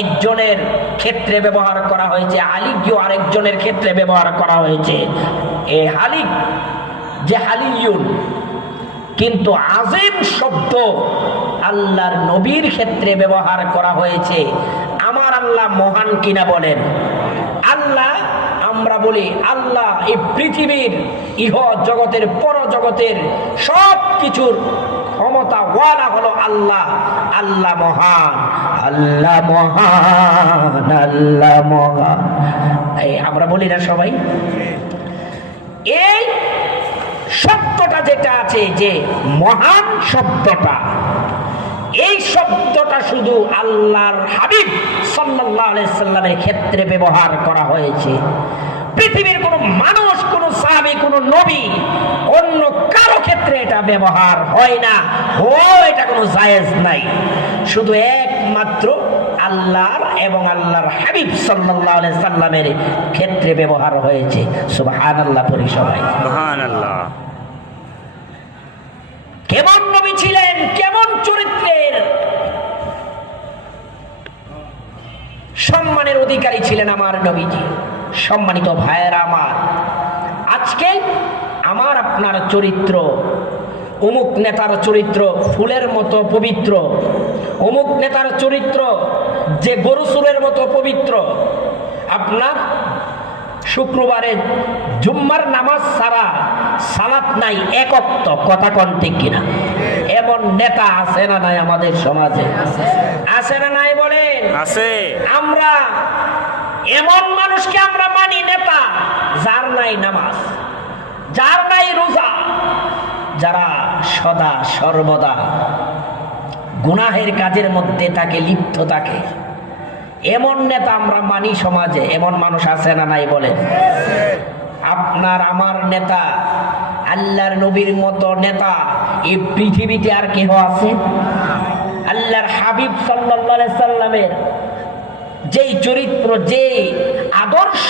একজনের ক্ষেত্রে ব্যবহার করা হয়েছে, আলিকিও আরেকজনের ক্ষেত্রে ব্যবহার করা হয়েছে। এ হালিক যে হালিয়ুন, কিন্তু আজিম শব্দ আল্লাহর নবীর ক্ষেত্রে ব্যবহার করা হয়েছে। আমার আল্লাহ মহান কিনা বলেন? আল্লাহ, আমরা বলি আল্লাহ এই পৃথিবীর ইহ জগতের পর জগতের সব কিছুর ক্ষমতা ওয়ালা হলো আল্লাহ। আল্লাহ মহান, আল্লাহ মহান, আল্লাহ মহান, এই আমরা বলি না সবাই? এই শব্দটা যেটা আছে, যে মহান শব্দটা, এই শব্দটা শুধু আল্লাহর হাবিব সাল্লাল্লাহু আলাইহি সাল্লামের ক্ষেত্রে ব্যবহার করা হয়েছে। পৃথিবীর কোনো মানুষ, কোনো সাহাবী, কোনো নবী অন্য কারো ক্ষেত্রে এটা ব্যবহার হয় না, এটা কোনো জায়েজ নাই। শুধু একমাত্র আল্লাহর এবং আল্লাহর হাবিব সাল্লাল্লাহু আলাইহি সাল্লামের ক্ষেত্রে ব্যবহার হয়েছে। সুবহানাল্লাহ পড়ি সবাই। সুবহানাল্লাহ। কেমন নবী ছিলেন, কেমন চরিত্রের, সম্মানের অধিকারী ছিলেন আমার নবীজি। সম্মানিত ভাইয়েরা আমার, আজকে আমার আপনার চরিত্র, অমুক নেতার চরিত্র ফুলের মতো পবিত্র, অমুক নেতার চরিত্র যে গরু চুলের মতো পবিত্র। আপনার শুক্রবারে জুম্মার নামাজ ছাড়া সালাত নাই, এক ওয়াক্ত, কথা কোন ঠিক কিনা? এমন নেতা আছে না নাই আমাদের সমাজে? আছে না নাই বলেন? আছে। আমরা এমন মানুষকে আমরা মানি নেতা, যার নাই নামাজ, যার নাই রোজা, যারা সদা সর্বদা গুনাহের কাজের মধ্যে তাকে লিপ্ত থাকে, এমন নেতা আমরা মানি সমাজে। এমন মানুষ আছে না নাই বলেন? আপনার আমার নেতা, আল্লাহর নবীর মতো নেতা এই পৃথিবীতে আর কেহ আছে? আল্লাহর হাবিব সাল্লাল্লাহু আলাইহি সাল্লামের যেই চরিত্র, যে আদর্শ,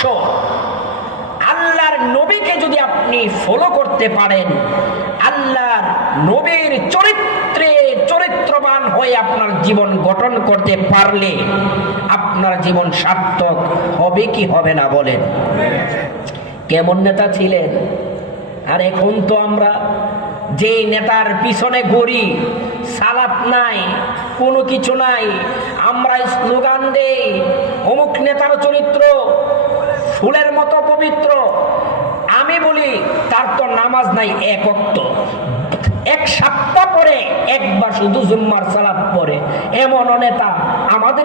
আল্লাহর নবীকে যদি আপনি ফলো করতে পারেন, আল্লাহর নবীর চরিত্রে চরিত্রবান হয়ে আপনার জীবন গঠন করতে পারলে আপনার জীবন সার্থক হবে কি হবে না বলেন? কেমন নেতা ছিলেন? আর এখন তো আমরা যে নেতার পিছনে ঘুরি, সালাত নাই, কোনো কিছু নাই, আমরা স্লোগান দেই অমুক নেতার চরিত্র ফুলের মতো পবিত্র। আমি বলি তার তো নামাজ নাই, এক ওয়াক্ত, এক সপ্তাহ পরে একবার শুধু জুম্মার সালাত পড়ে। এমন নেতা আমাদের